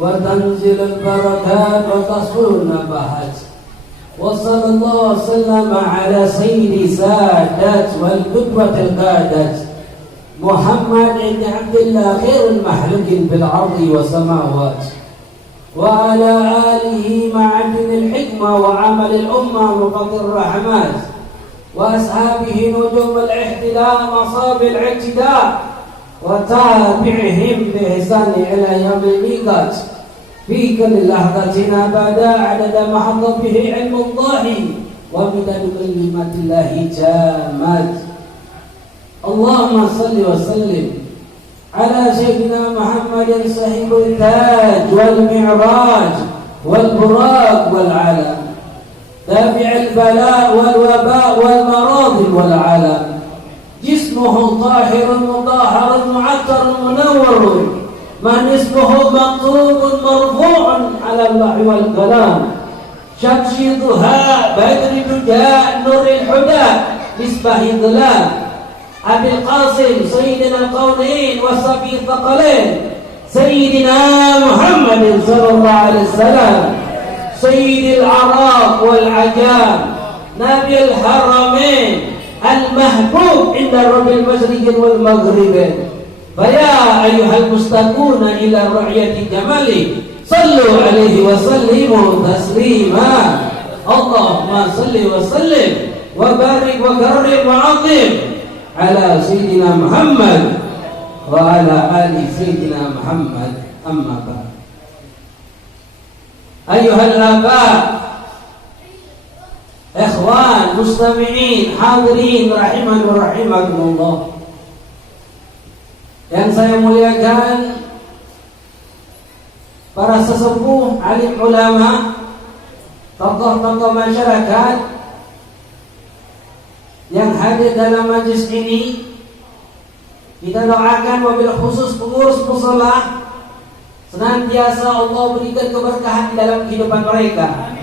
وتنزل البركات وتصل النباهات. وصلى الله وسلم على سيد سادات والقدوة القادة محمد بن عبد الله خير المخلوق بالأرض والسماوات، وعلى آله معدن الحكمة وعمل الأمة وقضي الرحمات، وأصحابه نجوم الاحتداء مصاب الاعتداء، وتابعهم بإحسان إلى يوم الميقات في كل لحظة أبدا عدد ما حط به علم الله ومدد كلمات الله تامات. اللهم صل وسلم على سيدنا محمد صاحب التاج والمعراج والبراق والعلم، دافع البلاء والوباء والمراض والعلم، جسمه طاهر مطهر معطر منور، من اسمه مكتوب مرفوع على اللوح والقلم، شمس ضحى بدر دجى نور الهدى مصباح الظلام، أبي القاسم سيدنا القونين وصفي الثقلين سيدنا محمد صلى الله عليه وسلم، سيد العراق والعجام، نبي الحرمين المحبوب عند رب المشرق والمغرب. فيا أيها المستقون إلى رعية جماله صلوا عليه وسلموا تسليما. اللهم صل وسلم وبارك وكرم وعظم على سيدنا محمد وعلى آل سيدنا محمد. أما بعد، أيها الآباء إخوان مستمعين حاضرين rahimani wa rahimakumullah, yang saya muliakan para sesepuh, alim ulama, tokoh-tokoh masyarakat yang hadir dalam majlis ini. Kita doakan wabil khusus pengurus mushola, senantiasa Allah berikan keberkahan di dalam kehidupan mereka.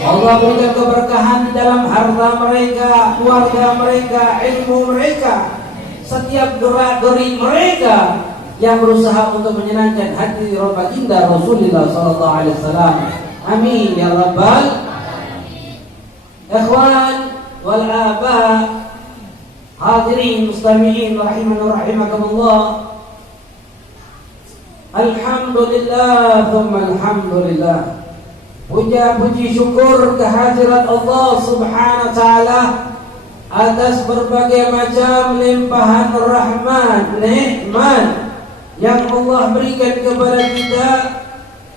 Allah berikan keberkahan di dalam harta mereka, keluarga mereka, ilmu mereka, setiap gerak-gerik mereka yang berusaha untuk menyenangkan hati baginda Rasulullah sallallahu alaihi wasallam. Amin ya rabbal ikhwan wal aba, hadirin mustami'in rahimani wa rahimakumullah. Alhamdulillah thumma alhamdulillah. Puja puji syukur kehadirat Allah Subhanahu wa taala atas berbagai macam limpahan rahmat, nikmat yang Allah berikan kepada kita,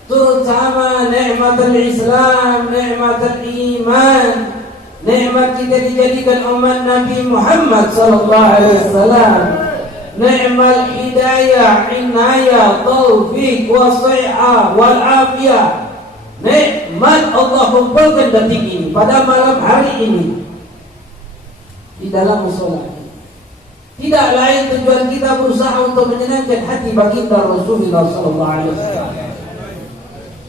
terutama nikmatul Islam, nikmatul iman, nikmat kita dijadikan umat Nabi Muhammad sallallahu alaihi wasallam, nikmat hidayah, inayah, taufik, wasi'ah wal afiyah. Nikmat Allah kumpulkan detik ini pada malam hari ini di dalam musola. Tidak lain tujuan kita berusaha untuk menyenangkan hati baginda Rasulullah sallallahu alaihi wasallam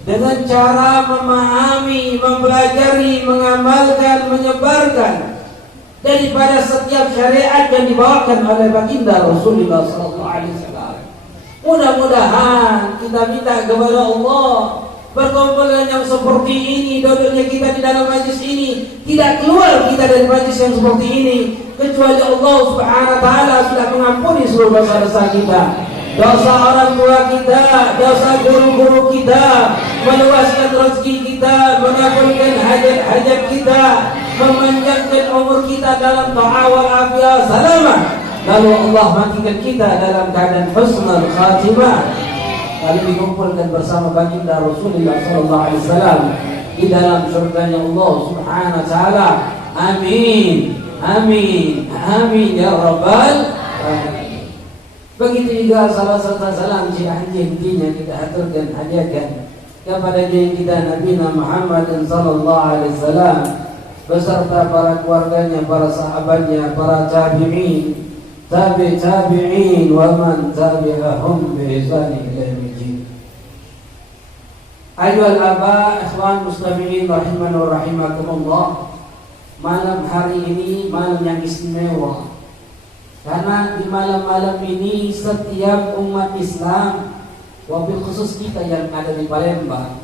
dengan cara memahami, mempelajari, mengamalkan, menyebarkan daripada setiap syariat yang dibawakan oleh baginda Rasulullah sallallahu alaihi wasallam. Mudah-mudahan kita minta kepada Allah, perkumpulan yang seperti ini, duduknya kita di dalam majlis ini, tidak keluar kita dari majlis yang seperti ini kecuali Allah Subhanahu wa taala sudah mengampuni seluruh dosa-dosa kita, dosa orang tua kita, dosa guru-guru kita, meluaskan rezeki kita, mengabulkan hajat-hajat kita, memanjangkan umur kita dalam ta'awal wal afiyah salamah, lalu Allah matikan kita dalam keadaan husnul khatimah, lalu dikumpulkan bersama baginda Rasulullah sallallahu alaihi wasallam di dalam surganya Allah Subhanahu wa taala. Amin. Amin. Amin ya rabbal alamin. Begitu juga salah satu salam intinya kita aturkan, hadiahkan kepada kita Nabi Muhammad sallallahu alaihi wasallam beserta para keluarganya, para sahabatnya, para tabi'in, tabi'in wa man tabi'ahum bi ihsan ila yaumil din. Ayyuhal aba, ikhwan muslimin rahimani wa rahimakumullah. Malam hari ini malam yang istimewa, karena di malam-malam ini setiap umat Islam wabil khusus kita yang ada di Palembang,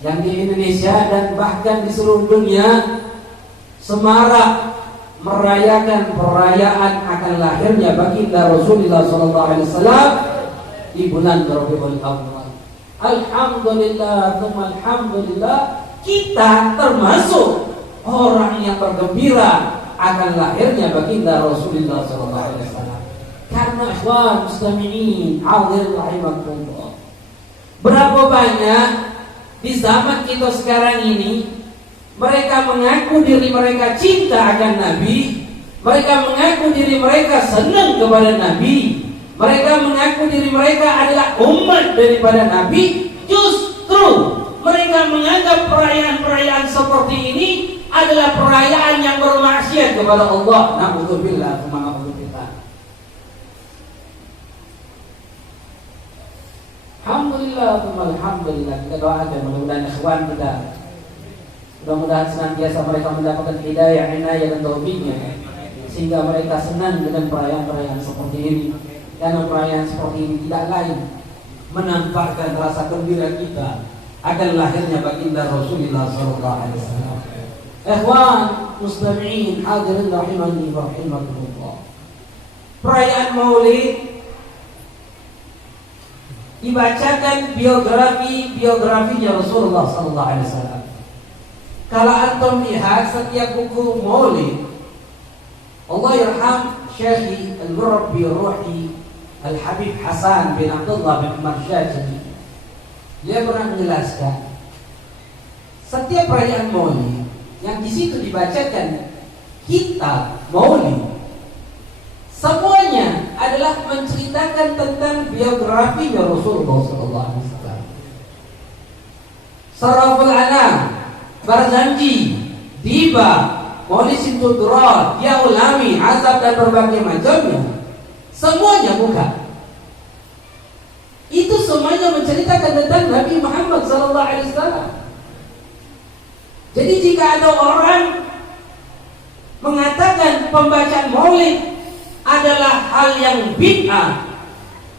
yang di Indonesia dan bahkan di seluruh dunia semarak merayakan perayaan akan lahirnya baginda Rasulullah SAW di bulan Rabiul Awwal. Alhamdulillah, alhamdulillah, kita termasuk orang yang bergembira akan lahirnya baginda Rasulullah SAW. Karena ikhwan mustami'in hadirin rahimakumullah, berapa banyak di zaman kita sekarang ini mereka mengaku diri mereka cinta akan Nabi, mereka mengaku diri mereka senang kepada Nabi, mereka mengaku diri mereka adalah umat daripada Nabi. Justru mereka menganggap perayaan-perayaan seperti ini adalah perayaan yang bermaksiat kepada Allah. Na'udzubillah, alhamdulillah, alhamdulillah. Kita doakan mudah-mudahan ikhwan kita, mudah-mudahan senantiasa mereka mendapatkan hidayah, inayah dan taufiknya, sehingga mereka senang dengan perayaan-perayaan seperti ini. Karena perayaan seperti ini tidak lain menampakkan rasa gembira kita akan lahirnya baginda Rasulullah SAW. Ikhwan muslimin hadirin rahimani wa rahimakumullah, perayaan Maulid dibacakan biografinya Rasulullah SAW. Kalau antum lihat setiap buku Maulid, Allah yarham Syekhi Al-Murabbi Ruhi Al-Habib Hasan bin Abdullah bin Umar Syajani, dia pernah menjelaskan setiap perayaan Maulid yang di situ dibacakan kitab Maulid semuanya adalah menceritakan tentang biografi Rasulullah SAW. Saraful Anam, Barzanji, Diba, Maulid Simtudrat, Dia Ulami, Azab dan berbagai macamnya, semuanya bukan. Itu semuanya menceritakan tentang Nabi Muhammad SAW. Jadi jika ada orang mengatakan pembacaan Maulid adalah hal yang bid'ah,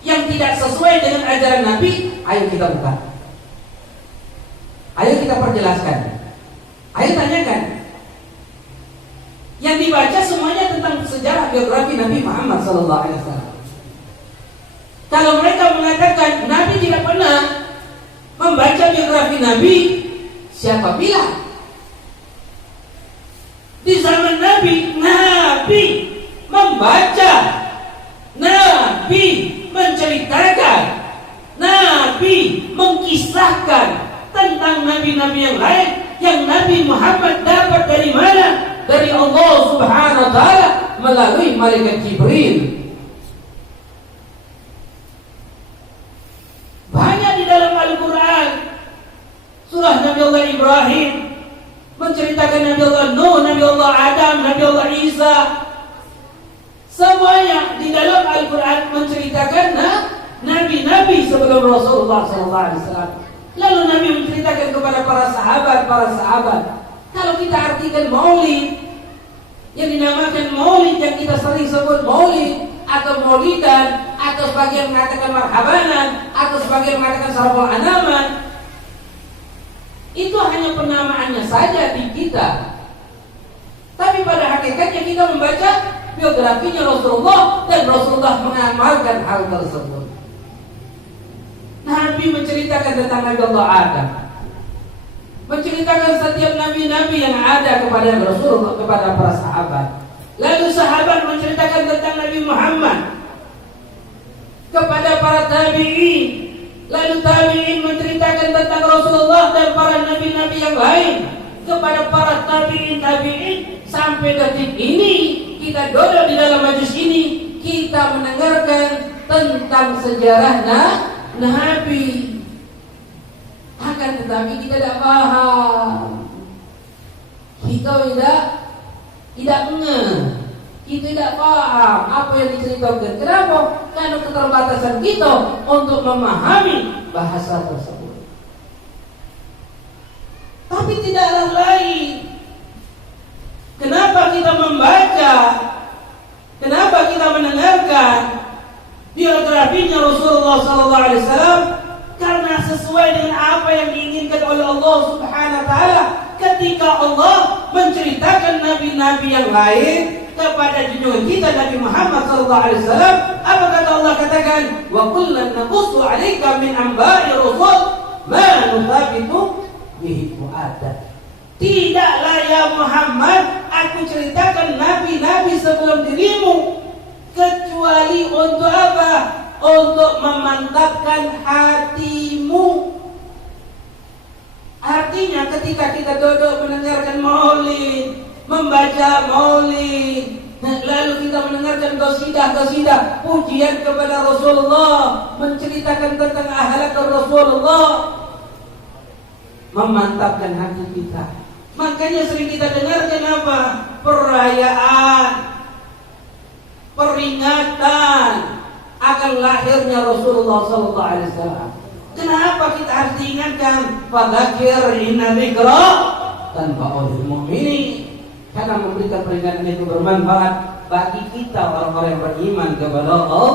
yang tidak sesuai dengan ajaran Nabi, ayo kita buka, ayo kita perjelaskan, ayo tanyakan. Yang dibaca semuanya tentang sejarah biografi Nabi Muhammad SAW. Kalau mereka mengatakan Nabi tidak pernah membaca biografi Nabi, siapa bilang? Di zaman Nabi membaca, Nabi menceritakan, Nabi mengkisahkan tentang nabi-nabi yang lain yang Nabi Muhammad dapat dari mana? Dari Allah Subhanahu wa taala melalui malaikat Jibril. Banyak di dalam Al-Qur'an, surah Nabi Allah Ibrahim menceritakan Nabi Allah Nuh, Nabi Allah Adam, Nabi Allah Isa. Semuanya di dalam Al-Quran menceritakan nabi-nabi sebelum Rasulullah SAW. Lalu Nabi menceritakan kepada para sahabat. Kalau kita artikan Maulid, yang dinamakan Maulid, yang kita sering sebut Maulid atau Maulidan, atau sebagian mengatakan Marhabanan, atau sebagian mengatakan Saraful Anaman, itu hanya penamaannya saja di kita. Tapi pada hakikatnya kita membaca biografinya Rasulullah dan Rasulullah mengamalkan hal tersebut. Nabi menceritakan tentang Nabi Allah Adam, menceritakan setiap nabi-nabi yang ada kepada Rasulullah, kepada para sahabat. Lalu sahabat menceritakan tentang Nabi Muhammad kepada para tabi'in. Lalu tabi'in menceritakan tentang Rasulullah dan para nabi-nabi yang lain kepada para tabi'in. Sampai detik ini kita duduk di dalam majlis ini, kita mendengarkan tentang sejarah Nabi. Akan tetapi kita tidak paham, kita tidak ngeh, kita tidak paham apa yang diceritakan. Kenapa? Karena keterbatasan kita untuk memahami bahasa tersebut. Tapi tidaklah lain. Kenapa kita membaca? Kenapa kita mendengarkan biografinya Rasulullah SAW? sesuai dengan apa yang diinginkan oleh Allah Subhanahu wa taala. Ketika Allah menceritakan nabi-nabi yang lain kepada junjungan kita Nabi Muhammad sallallahu alaihi wasallam, apa kata Allah katakan? Wa kullan naqussu 'alaika min anba'i rusul ma nuthabitu bihi fu'adak. Tidaklah ya Muhammad aku ceritakan nabi-nabi sebelum dirimu kecuali untuk apa? Untuk memantapkan hatimu. Artinya ketika kita duduk mendengarkan maulid, membaca maulid, lalu kita mendengarkan qasidah-qasidah pujian kepada Rasulullah, menceritakan tentang akhlak Rasulullah, memantapkan hati kita. Makanya sering kita dengarkan apa? Perayaan, peringatan akan lahirnya Rasulullah sallallahu alaihi wasallam. Kenapa kita harus diingatkan? Fadzakir inna dzikra tanfa'ul mu'minin. Karena memberikan peringatan itu bermanfaat bagi kita orang-orang yang beriman kepada Allah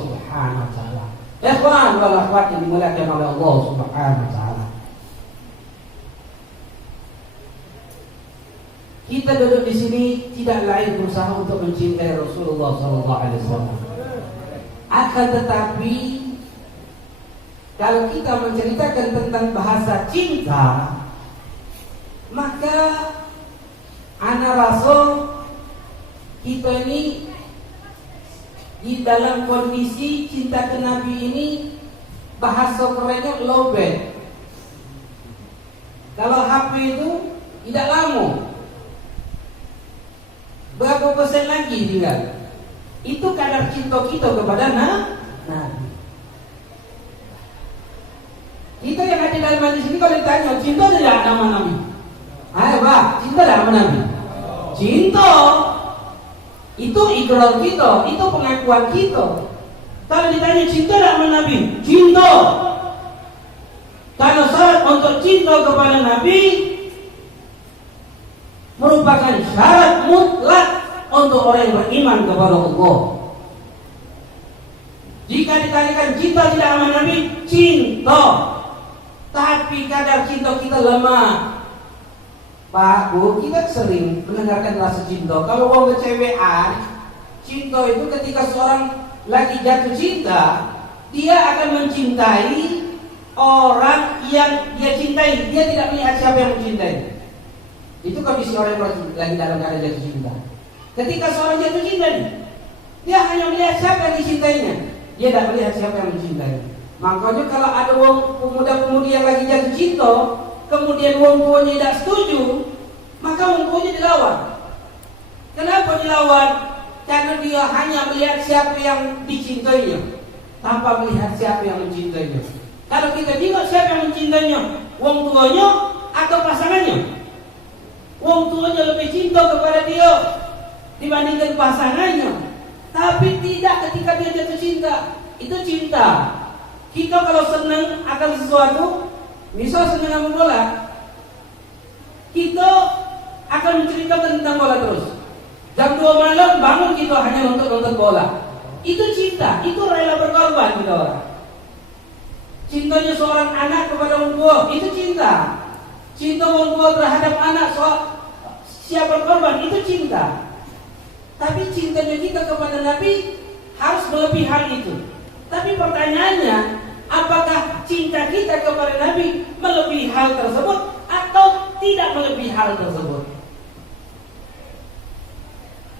Subhanahu wa taala. Ikhwan wal akhwat yang dimuliakan oleh Allah Subhanahu wa taala. Kita duduk di sini tidak lain berusaha untuk mencintai Rasulullah sallallahu alaihi wasallam. Akan tetapi kalau kita menceritakan tentang bahasa cinta, maka ana rasul kita ini di dalam kondisi cinta ke Nabi ini bahasa kerennya lowbat. Kalau HP itu tidak lama, berapa persen lagi tinggal. Itu kadar cinta kita kepada Nabi. Kita yang ada dalam majlis ini kalau ditanya cinta tidak sama Nabi, ayo Pak, cinta tidak sama Nabi? Cinta itu ikrar kita, itu pengakuan kita. Kalau ditanya cinta tidak sama Nabi, cinta. Karena syarat untuk cinta kepada Nabi merupakan syarat mutlak untuk orang yang beriman kepada Allah. Jika ditanyakan cinta tidak sama Nabi, cinta. Tapi kadar cinta kita lemah. Pak, Bu, kita sering mendengarkan rasa cinta. Kalau orang bercewekan, cinta itu ketika seorang lagi jatuh cinta, dia akan mencintai orang yang dia cintai. Dia tidak melihat siapa yang mencintai. Itu kondisi orang yang lagi dalam keadaan jatuh cinta. Ketika seorang jatuh cinta, dia hanya melihat siapa yang dicintainya. Dia tidak melihat siapa yang mencintai. Makanya kalau ada pemuda-pemudi yang lagi jatuh cinta, kemudian orang tuanya tidak setuju, maka orang tuanya dilawan. Kenapa dilawan? Karena dia hanya melihat siapa yang dicintainya, tanpa melihat siapa yang mencintainya. Kalau kita tengok siapa yang mencintainya, orang tuanya atau pasangannya? Orang tuanya lebih cinta kepada dia dibandingkan pasangannya. Tapi tidak ketika dia jatuh cinta. Itu cinta. Kita kalau senang akan sesuatu, misal senang sama bola, kita akan menceritakan tentang bola terus. Jam 2 malam bangun kita hanya untuk nonton bola. Itu cinta, itu rela berkorban kita orang. Cintanya seorang anak kepada orang tua, itu cinta. Cinta orang tua terhadap anak, siapa berkorban, itu cinta. Tapi cintanya kita kepada Nabi harus melebihi hal itu. Tapi pertanyaannya, apakah cinta kita kepada Nabi melebihi hal tersebut atau tidak melebihi hal tersebut?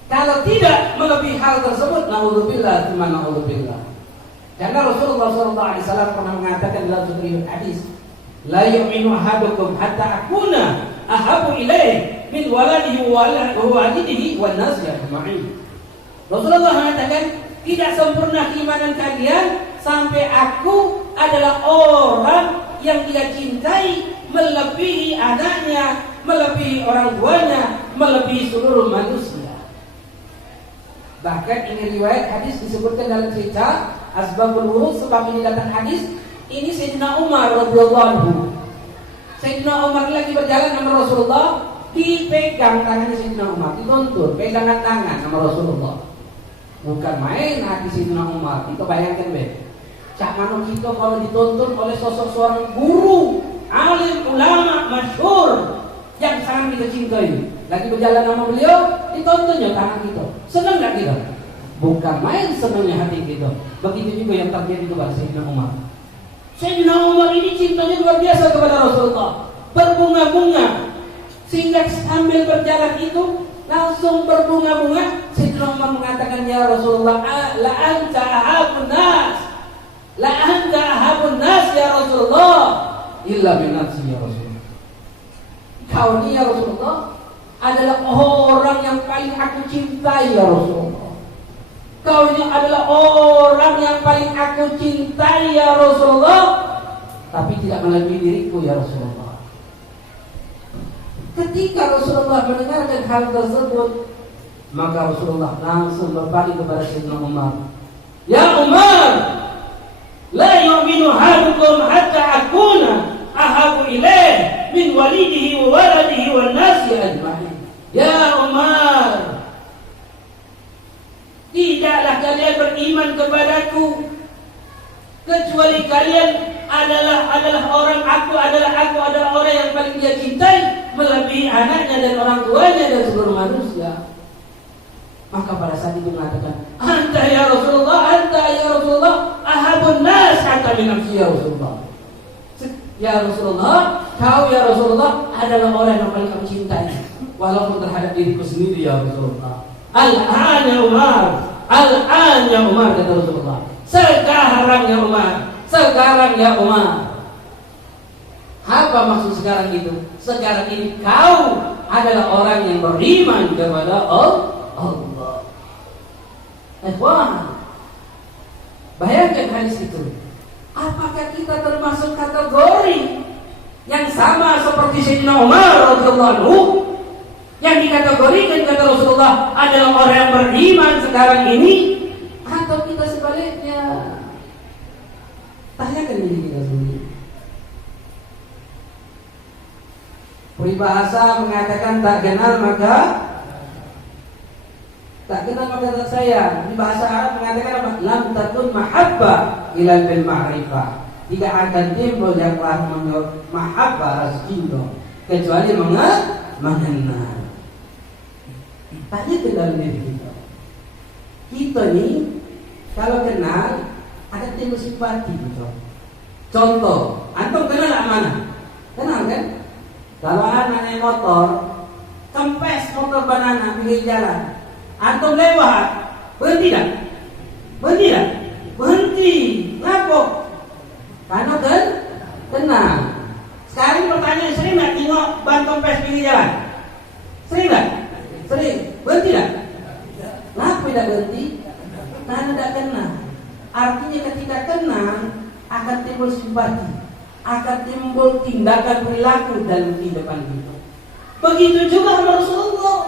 Kalau tidak melebihi hal tersebut, naudzubillah, tsumma naudzubillah. Karena Rasulullah SAW pernah mengatakan dalam sebuah hadis, la yu'minu ahadukum hatta akuna ahabu ilaih min waladihi wa walidihi wan nasi ajma'in. Rasulullah mengatakan, tidak sempurna keimanan kalian sampai aku adalah orang yang dia cintai melebihi anaknya, melebihi orang tuanya, melebihi seluruh manusia. Bahkan ini riwayat hadis disebutkan dalam cerita Asbabul Wurud, sebab ini datang hadis ini Sayyidina Umar radhiyallahu anhu. Sayyidina Umar lagi berjalan sama Rasulullah, dipegang tangannya Sayyidina Umar, dituntun pegangan tangan sama Rasulullah. Bukan main hati Sayyidina Umar. Itu bayangkan, Cak mana kita kalau ditonton oleh sosok seorang guru, alim, ulama, masyhur yang sangat kita cintai, lagi berjalan sama beliau, ditontonnya tangan kita. Senang nggak kita? Bukan main senangnya hati kita. Begitu juga yang terjadi kepada Sayyidina Umar. Sayyidina Umar ini cintanya luar biasa kepada Rasulullah, berbunga-bunga, sehingga sambil berjalan itu langsung berbunga-bunga. Sayyidina Umar mengatakan, ya Rasulullah, la anta ahabun nas, la anta ahabun nas ya Rasulullah, illa min nafsi ya Rasulullah. Kau ini ya Rasulullah adalah orang yang paling aku cintai ya Rasulullah. Kau ini adalah orang yang paling aku cintai ya Rasulullah, tapi tidak melebihi diriku ya Rasulullah. Ketika Rasulullah mendengarkan hal tersebut, maka Rasulullah langsung berbalik kepada Sayyidina Umar. Ya Umar, la yu'minu ahadukum hatta akuna ahabu ilaih min walidihi wa waladihi wa nasi ajma'in. Ya Umar, tidaklah kalian beriman kepadaku kecuali kalian adalah orang yang paling dia cintai melebihi anaknya dan orang tuanya dan seluruh manusia. Maka pada saat itu mengatakan, anta ya Rasulullah, ahabun nas hatta min nafsi ya Rasulullah. Ya Rasulullah, kau ya Rasulullah adalah orang yang paling aku cintai, walaupun terhadap diriku sendiri ya Rasulullah. Al-an ya Umar, kata Rasulullah. Sekarang ya Umar. Apa maksud sekarang itu? Sekarang ini kau adalah orang yang beriman kepada Allah. Ikhwan, bayangkan hadis itu. Apakah kita termasuk kategori yang sama seperti Sayyidina Umar radhiyallahu anhu, yang dikategorikan kata Rasulullah adalah orang yang beriman sekarang ini, atau kita sebaliknya? Tanyakan diri kita sendiri. Peribahasa mengatakan tak kenal maka tak sayang. Di bahasa Arab mengatakan apa? Lam takun mahabbah ila bil ma'rifah. Tidak akan timbul yang telah mahabbah rasa cinta kecuali mengenal. Tanya ke dalam diri kita. Kita ni kalau kenal ada timbul simpati gitu. Contoh, antum kenal tak mana? Kenal kan? Kalau anak naik motor, kempes motor banana pinggir jalan, antum lewat, berhenti tak? Berhenti. Kenapa? Karena kenal. Sekarang pertanyaan, sering tak tengok ban kempes pinggir jalan? Sering tak? Sering. Berhenti tak? Kenapa tidak berhenti? Karena tidak kenal. Artinya ketika kenal akan timbul simpati, akan timbul tindakan perilaku dalam kehidupan kita. Begitu juga sama Rasulullah.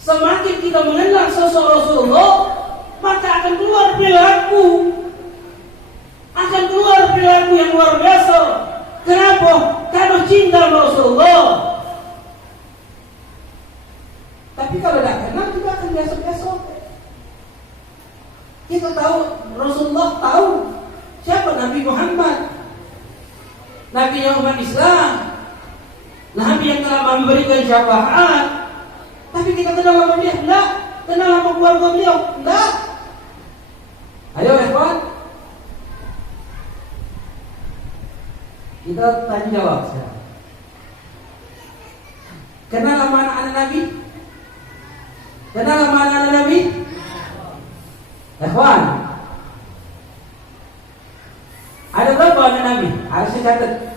Semakin kita mengenal sosok Rasulullah, maka akan keluar perilaku yang luar biasa. Kenapa? Karena cinta sama Rasulullah. Tapi kalau tidak kenal, kita akan biasa-biasa. Kita tahu, Rasulullah tahu siapa Nabi Muhammad, Nabi yang umat Islam, Nabi yang telah memberikan syafaat. Tapi kita kenal sama dia? Enggak. Kenal sama keluarga beliau? Enggak. Ayo ikhwan, kita tanya jawab sekarang. Kenal sama anak-anak Nabi? Kenal sama anak-anak Nabi? Ikhwan, ada berapa anak Nabi? Harus dicatat.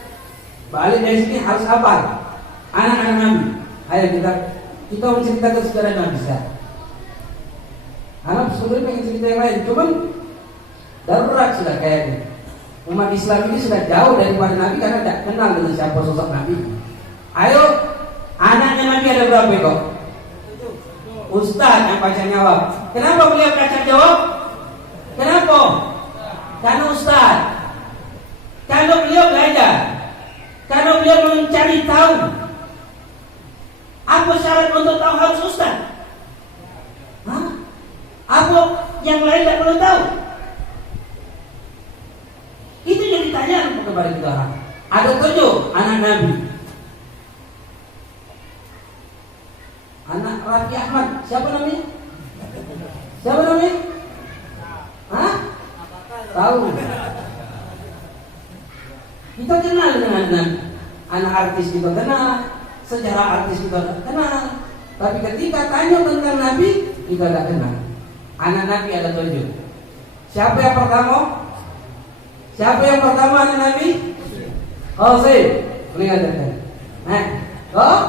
Balik dari sini harus hafal anak-anak Nabi. Ayo kita menceritakan sejarah Nabi sekarang. Anak sebenarnya pengen cerita yang lain, cuman darurat sudah kayaknya. Umat Islam ini sudah jauh daripada Nabi karena tidak kenal dengan siapa sosok Nabi. Ayo, anaknya Nabi ada berapa kok? Ustaz yang baca jawab. Kenapa beliau baca jawab? Kenapa? Karena Ustaz. Karena beliau belajar. Karena beliau mencari tahu. Apa syarat untuk tahu harus Ustaz? Hah? Apa yang lain tidak perlu tahu? kepada kita orang. Ada 7 anak Nabi. Anak Raffi Ahmad, siapa namanya? Siapa namanya? Hah? Tahu. Kita kenal dengan anak artis kita kenal, sejarah artis kita kenal. Tapi ketika tanya tentang Nabi, kita tidak kenal. Anak Nabi ada 7. Siapa yang pertama? Siapa yang pertama anak Nabi? Qasim. Lihat kan. Oh?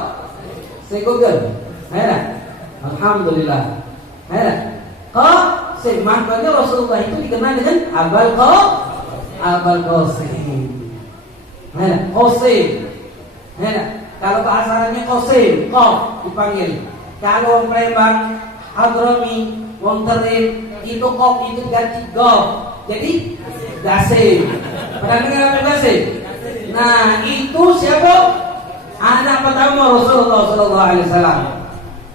Saya Google. Alhamdulillah. Qasim. Makanya Rasulullah itu dikenal dengan Abul Qasim. Qasim. Kalau keasalannya Qasim, Qaf dipanggil. Kalau wong Palembang, Hadrami, wong Terim, itu Qaf itu ganti Qaf. Jadi Qasim. Pernah dengar apa Qasim? Nah, itu siapa? Anak pertama Rasulullah sallallahu alaihi wasallam.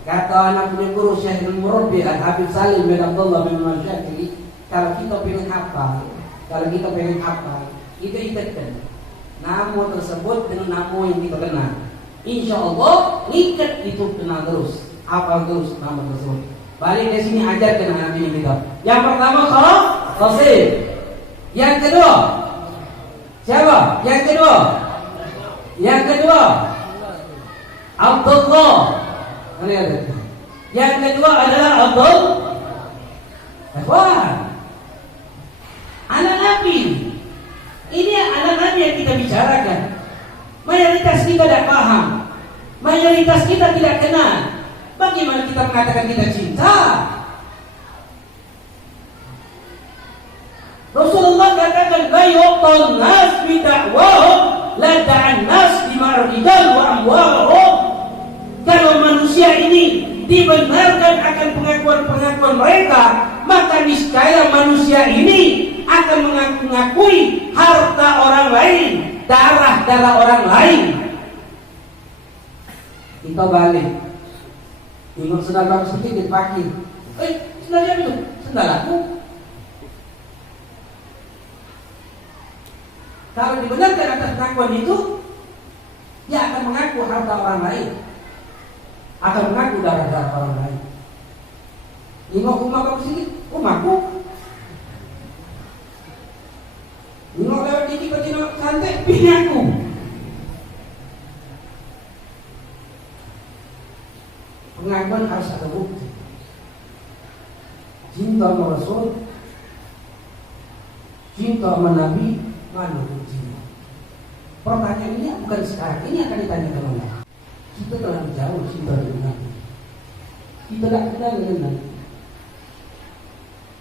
Kata anak punya guru Syekhul Murabbi Al-Habib Salim bin Abdullah bin Masyadri, kalau kita pengen hafal, kita ikatkan nama tersebut dengan nama yang kita kenal. Insya Allah ikat itu kenal terus, hafal terus nama tersebut. Balik ke sini ajarkan anak ini kita. Yang pertama Qasim. Yang kedua siapa? Yang kedua Abdullah. Yang kedua adalah Abdul anak Nabi. Ini anak Nabi yang kita bicarakan. Mayoritas kita tidak paham, mayoritas kita tidak kenal. Bagaimana kita mengatakan kita cinta? Rasulullah katakan la yuqtal nas bi da'wahum la da'an nas bi ma'rijal wa amwalihim. Kalau manusia ini dibenarkan akan pengakuan-pengakuan mereka, maka niscaya manusia ini akan mengakui harta orang lain, darah orang lain. Kita balik. Ingat sendal bagus sedikit dipakai. Sendal apa itu? Sendal aku. Kalau dibenarkan atas pengakuan itu, dia akan mengaku harta orang lain, akan mengaku darah orang lain. Ingat rumah bagus sedikit, rumahku. Ingat lewat di tiba-tiba santai, pilihanku. Pengakuan harus ada bukti. Cinta sama Rasul, cinta sama Nabi, mana buktinya? Pertanyaan ini bukan sekarang, ini akan ditanyakan Allah. Kita terlalu jauh cinta dengan Nabi. Kita tidak kenal dengan Nabi.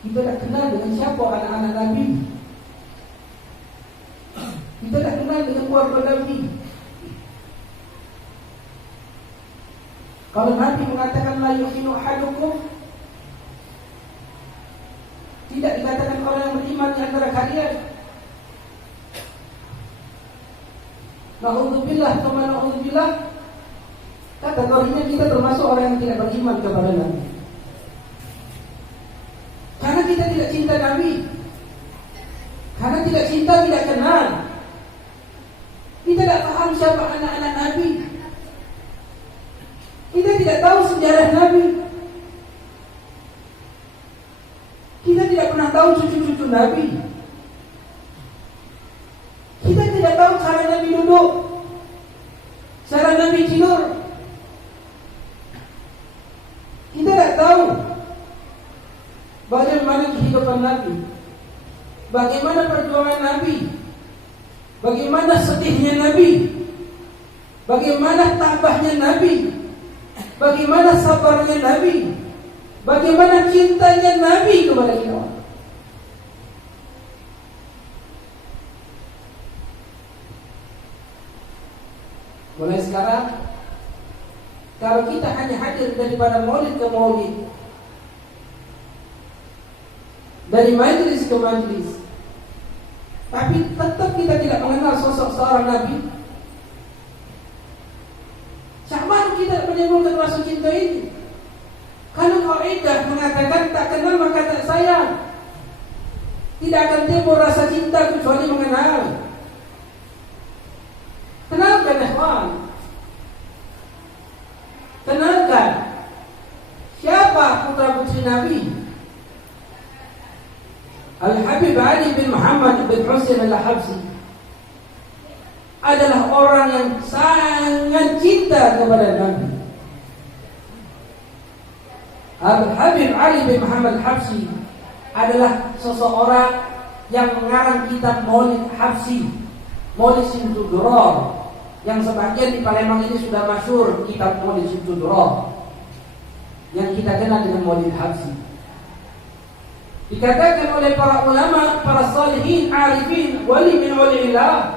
Kita tidak kenal dengan siapa anak-anak Nabi. Kita tidak kenal dengan keluarga Nabi. Kalau Nabi mengatakan la yu'minu ahadukum, tidak dikatakan orang yang beriman di antara kalian. Na'udzubillah, kama na'udzubillah, kategorinya kita termasuk orang yang tidak beriman kepada Nabi. Karena kita tidak cinta Nabi, karena tidak cinta, tidak kenal. Kita tidak paham siapa anak-anak Nabi. Kita tidak tahu sejarah Nabi. Kita tidak pernah tahu cucu-cucu Nabi. Kita tidak tahu cara Nabi duduk, cara Nabi tidur. Kita tidak tahu bagaimana kehidupan Nabi, bagaimana perjuangan Nabi, bagaimana sedihnya Nabi, bagaimana tabahnya Nabi, bagaimana sabarnya Nabi, bagaimana cintanya Nabi kepada kita. Mulai sekarang, kalau kita hanya hadir daripada maulid ke maulid, dari majlis ke majlis, tapi tetap kita tidak mengenal sosok seorang Nabi, sama kita menimbulkan rasa cinta ini. Karena kaidah mengatakan tak kenal maka tak sayang. Tidak akan timbul rasa cinta kecuali mengenal. bin Husain al-Habsyi adalah orang yang sangat cinta kepada Nabi. Habib Ali bin Muhammad al-Habsyi adalah seseorang yang mengarang kitab Maulid Habsyi, Maulid Simtuduror, yang sebagian di Palembang ini sudah masyhur kitab Maulid Simtuduror, yang kita kenal dengan Maulid Habsyi. Dikatakan oleh para ulama, para salihin, arifin, wali min waliillah,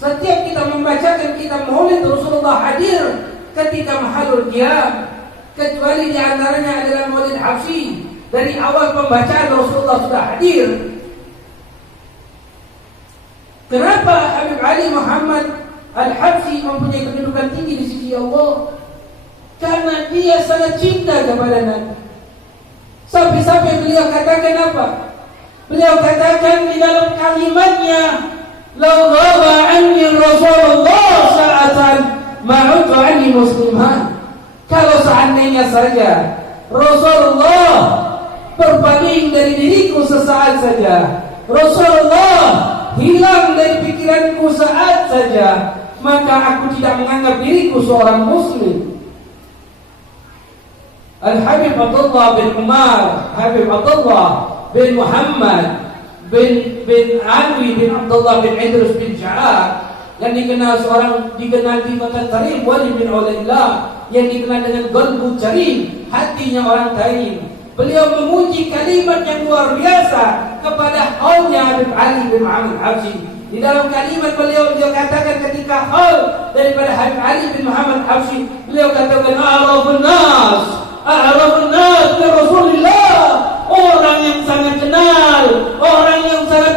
setiap kita membacakan kitab Maulid, Rasulullah hadir ketika mahalul qiyam, kecuali di antaranya adalah Maulid Habsyi. Dari awal pembacaan Rasulullah sudah hadir. Kenapa Habib Ali Muhammad al-Habsyi mempunyai kedudukan tinggi di sisi Allah? Karena dia sangat cinta kepada Nabi. Sampai-sampai beliau katakan apa? Beliau katakan di dalam kalimatnya, "Lau ghaba anni Rasulullah sa'atan ma'udtu anni musliman." Kalau seandainya saja Rasulullah berpaling dari diriku sesaat saja, Rasulullah hilang dari pikiranku saat saja, maka aku tidak menganggap diriku seorang muslim. Al-Habib Abdullah bin Umar, Habib Abdullah bin Muhammad bin Alwi bin Abdullah bin Idris bin Ja'ad, yang dikenal di kota Tarim, wali bin Aulillah, yang dikenal dengan qalbu Tarim, hatinya orang Tarim. Beliau memuji kalimat yang luar biasa kepada haulnya Habib Ali bin Muhammad al-Habsyi. Di dalam kalimat beliau katakan ketika haul daripada Habib Ali bin Muhammad al-Habsyi, beliau katakan, A'rafun nas bi Rasulillah, orang yang sangat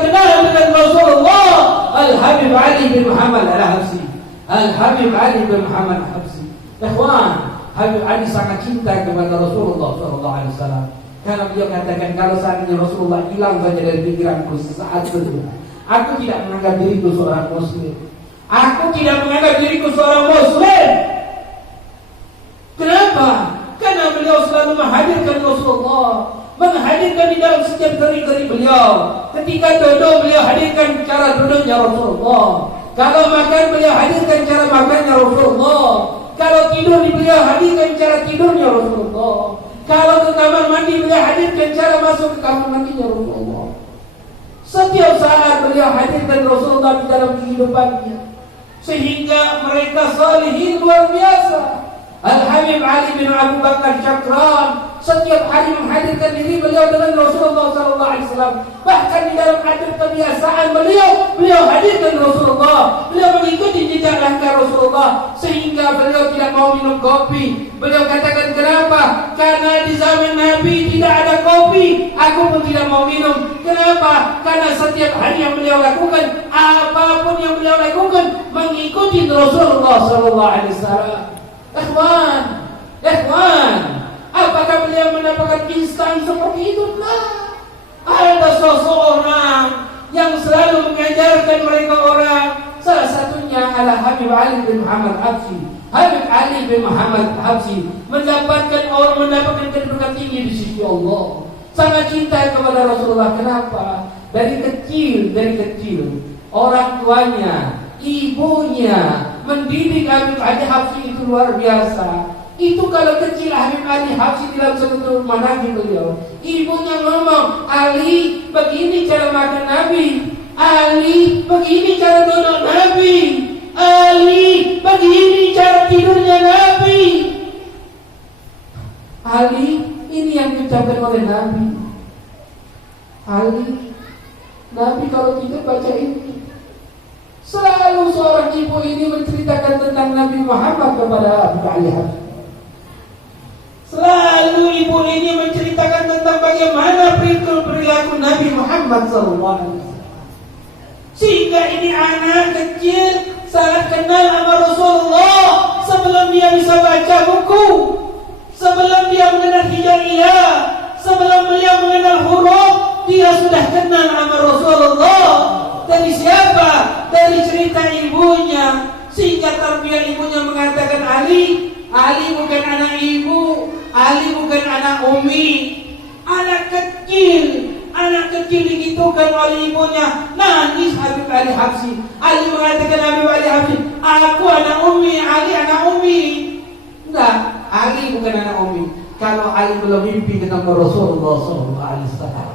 kenal dengan Rasulullah, Al-Habib Ali bin Muhammad al-Habsyi. Al-Habib Ali bin Muhammad al-Habsyi. Ikhwan, Habib Ali sangat cinta kepada Rasulullah SAW. Karena beliau katakan, kalau seandainya Rasulullah hilang saja dari pikiranku sesaat itu, aku tidak menganggap diriku seorang muslim. Aku tidak menganggap diriku seorang muslim. Kenapa? Karena beliau selalu menghadirkan Rasulullah, menghadirkan di dalam setiap gerak-gerik beliau. Ketika duduk, beliau hadirkan cara duduknya Rasulullah. Kalau makan, beliau hadirkan cara makannya Rasulullah. Kalau tidur, beliau hadirkan cara tidurnya Rasulullah. Kalau ke kamar mandi, beliau hadirkan cara masuk ke kamar mandinya Rasulullah. Setiap saat beliau hadirkan Rasulullah di dalam kehidupannya, sehingga mereka salihin luar biasa. Al-Habib Ali bin Abu Bakar Syakran setiap hari menghadirkan diri beliau dengan Rasulullah SAW. Bahkan di dalam adat kebiasaan beliau hadirkan Rasulullah. Beliau mengikuti jejak langkah Rasulullah, sehingga beliau tidak mau minum kopi. Beliau katakan, kenapa? Karena di zaman Nabi tidak ada kopi, aku pun tidak mau minum. Kenapa? Karena setiap hari yang beliau lakukan, apapun yang beliau lakukan, mengikuti Rasulullah SAW. Ikhwan, apakah beliau mendapatkan instan seperti itu? Nah, ada seseorang yang selalu mengajarkan mereka orang. Salah satunya adalah Habib Ali bin Muhammad al-Habsyi. Habib Ali bin Muhammad al-Habsyi mendapatkan kedudukan tinggi di sisi Allah. Sangat cinta kepada Rasulullah. Kenapa? Dari kecil orang tuanya, ibunya mendidik Habib Ali Habsyi itu luar biasa. Itu kalau kecil Habib Ali Habsyi dalam satu manhaj beliau, ibunya ngomong, Ali begini cara makan Nabi, Ali begini cara duduk Nabi, Ali begini cara tidurnya Nabi. Ali ini yang diucapkan oleh Nabi. Ali, Nabi kalau tidur baca ini. Selalu seorang ibu ini menceritakan tentang Nabi Muhammad kepada Habib Ali Habsyi. Selalu ibu ini menceritakan tentang bagaimana perilaku Nabi Muhammad SAW. Sehingga ini anak kecil sangat kenal sama Rasulullah sebelum dia bisa baca buku, sebelum dia mengenal hijaiyah, sebelum beliau mengenal huruf, dia sudah kenal sama Rasulullah. Dari siapa? Dari cerita ibunya. Sehingga tarbiyah ibunya mengatakan, Ali bukan anak ibu, Ali bukan anak umi. Anak kecil, Anak kecil digitukan oleh ibunya, nangis Habib Ali Habsyi. Ali mengatakan Habib Ali Habsyi, aku anak Umi, Ali anak Umi. Enggak, Ali bukan anak Umi. Kalau Ali belum mimpi ketemu Rasulullah SAW.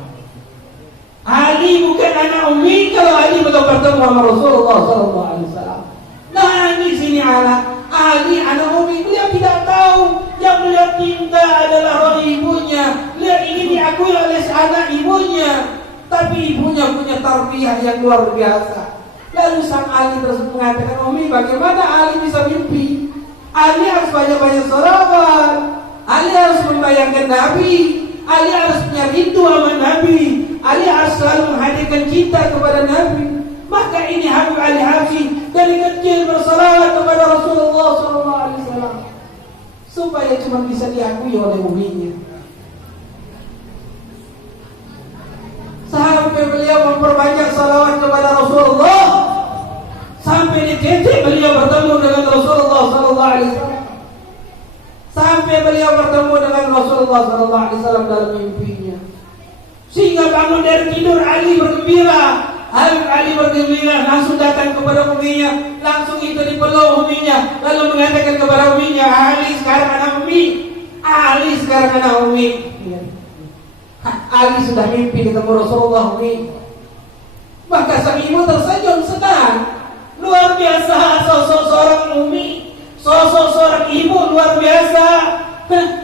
Ali bukan anak Umi kalau Ali belum bertemu sama Rasulullah SAW. Nangis ini anak. Ali anak Umi, beliau tidak tahu yang beliau cinta adalah roh ibunya. Beliau ingin diakui oleh anak ibunya, tapi ibunya punya tarbiyah yang luar biasa. Lalu sang Ali terus mengatakan, Umi, bagaimana Ali bisa mimpi? Ali harus banyak-banyak sholawat, Ali harus membayangkan Nabi, Ali harus punya rindu sama Nabi, Ali harus selalu menghadirkan cinta kepada Nabi. Maka ini Habib Ali Habsyi dari kecil bersalawat kepada Rasulullah SAW supaya cuma bisa diakui oleh uminya. Sampai beliau memperbanyak salawat kepada Rasulullah, sampai di titik beliau bertemu dengan Rasulullah SAW. Sampai beliau bertemu dengan Rasulullah SAW dalam mimpinya, sehingga bangun dari tidur Ali bergembira. Habib Ali bergembira, langsung datang kepada uminya, langsung itu dipeluk uminya, lalu mengatakan kepada uminya, Ali sekarang anak Umi, Ali sekarang anak Umi. Ali sudah mimpi ketemu Rasulullah Umi. Maka sang ibu tersenyum senang. Luar biasa sosok seorang Umi, sosok seorang ibu luar biasa,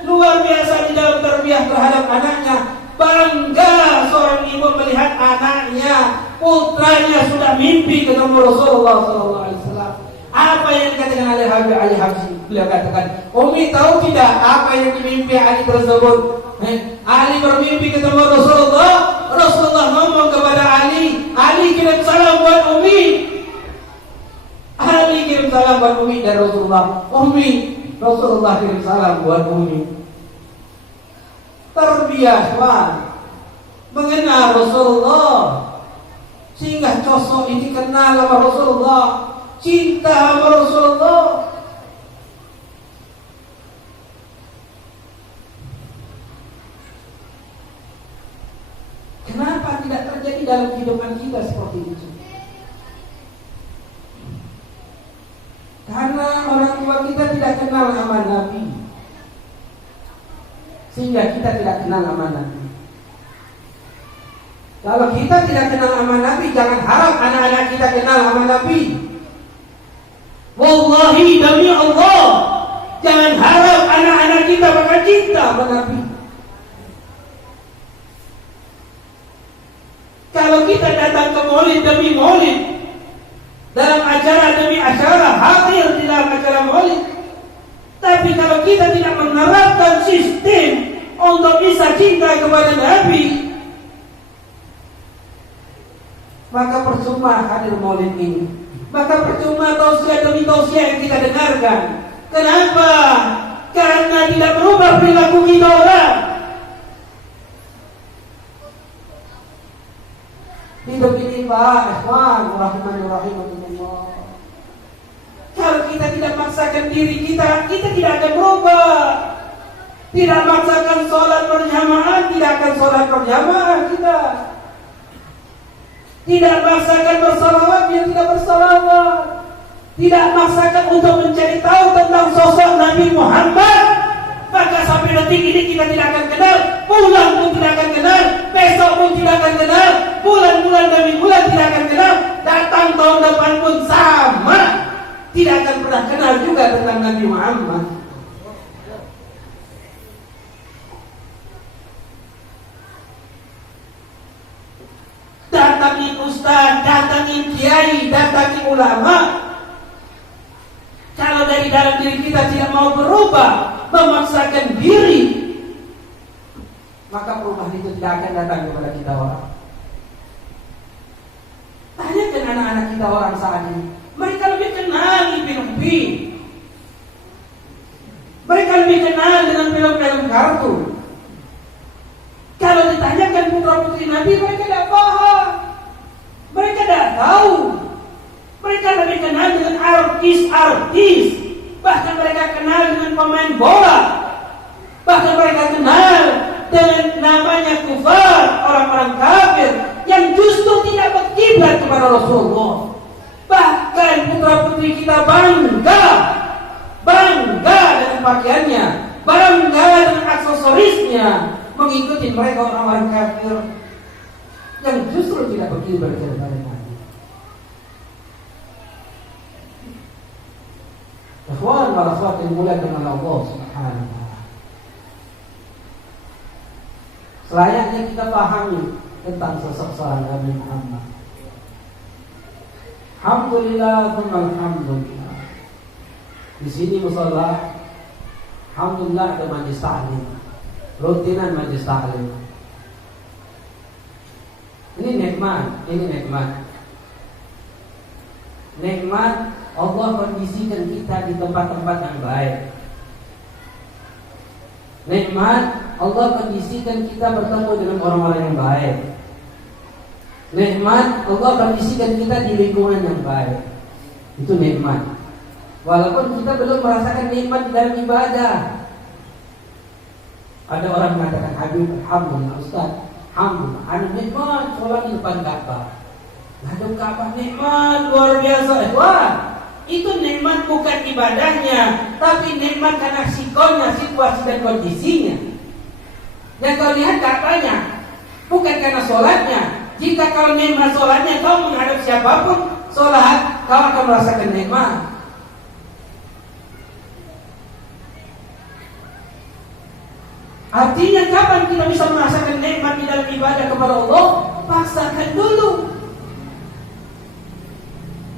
luar biasa di dalam tarbiyah terhadap anaknya. Bangga seorang ibu melihat anaknya, putranya sudah mimpi ketemu Rasulullah SAW. Apa yang dikatakan oleh Habib Ali Habsyi? Beliau katakan, Umi tahu tidak apa yang dimimpi Ali tersebut? Ali bermimpi ketemu Rasulullah. Rasulullah ngomong kepada Ali, Ali kirim salam buat Umi. Ali kirim salam buat Umi dan Rasulullah. Umi, Rasulullah kirim salam buat Umi. Tarbiyah mengenal Rasulullah, sehingga sosok ini kenal sama Rasulullah, cinta sama Rasulullah. Kenapa tidak terjadi dalam kehidupan kita seperti itu? Karena orang tua kita tidak kenal sama Nabi, sehingga kita tidak kenal sama Nabi. Kalau kita tidak kenal sama Nabi, jangan harap anak-anak kita kenal sama Nabi. Wallahi demi Allah, jangan harap anak-anak kita bakal cinta sama Nabi. Kalau kita datang ke maulid demi maulid, dalam acara demi acara, hadir di dalam acara maulid, tapi kalau kita tidak menerapkan sistem untuk bisa cinta kepada Nabi, maka percuma hadir maulid ini, maka percuma tausiah demi tausiah yang kita dengarkan. Kenapa? Karena tidak berubah perilaku kita orang. Hidup ini Pak, ikhwan rahimahullah. Kalau kita tidak maksakan diri kita, kita tidak akan berubah. Tidak maksakan sholat berjamaah, tidak akan sholat berjamaah kita. Tidak maksakan bersalawat, dia tidak bersalawat. Tidak maksakan untuk mencari tahu tentang sosok Nabi Muhammad, maka sampai detik ini kita tidak akan kenal. Bulan pun tidak akan kenal, besok pun tidak akan kenal, bulan-bulan demi bulan tidak akan kenal, datang tahun depan pun sama, tidak akan pernah kenal juga tentang Nabi Muhammad. Datangi ustaz, datangi kiai, datangi ulama. Kalau dari dalam diri kita tidak mau berubah, memaksakan diri, maka perubahan itu tidak akan datang kepada kita orang. Tanyakan anak-anak kita orang saat ini, mereka lebih kenal film-film, mereka lebih kenal dengan film-film kartun. Kalau ditanyakan putra-putri Nabi, mereka tidak paham, mereka tidak tahu. Mereka lebih kenal dengan artis-artis, bahkan mereka kenal dengan pemain bola, bahkan mereka kenal dengan namanya kufar, orang-orang kafir yang justru tidak berkiblat kepada Rasulullah. Bahkan putra-putri kita bangga dengan pakaiannya, bangga dengan aksesorisnya, mengikuti mereka orang-orang kafir yang justru tidak berkiblat kepada Nabi. Ikhwan wa akhwat yang dimuliakan oleh Allah Subhanahu wa taala. Selayaknya kita pahami tentang sosok seorang Nabi Muhammad. Alhamdulillah, alhamdulillah. Di sini musalla, alhamdulillah ada majlis ta'lim, rutinan majlis ta'lim. Ini nikmat. Nikmat Allah kondisikan kita di tempat-tempat yang baik. Nikmat Allah kondisikan kita bertemu dengan orang-orang yang baik. Nikmat Allah kondisikan kita di lingkungan yang baik. Itu nikmat. Walaupun kita belum merasakan nikmat di dalam ibadah. Ada orang mengatakan, Habib, alhamdulillah Ustaz, alhamdulillah, ada nikmat sholat di depan Ka'bah. Ngadep Ka'bah nikmat luar biasa. Wah, itu nikmat bukan ibadahnya, tapi nikmat karena sikonnya, situasi dan kondisinya. Yang kau lihat Ka'bahnya, bukan karena sholatnya. Jika kau nikmat sholatnya, kau menghadap siapapun sholat, kau akan merasakan nikmat. Artinya kapan kita bisa merasakan nikmat di dalam ibadah kepada Allah? Paksakan dulu.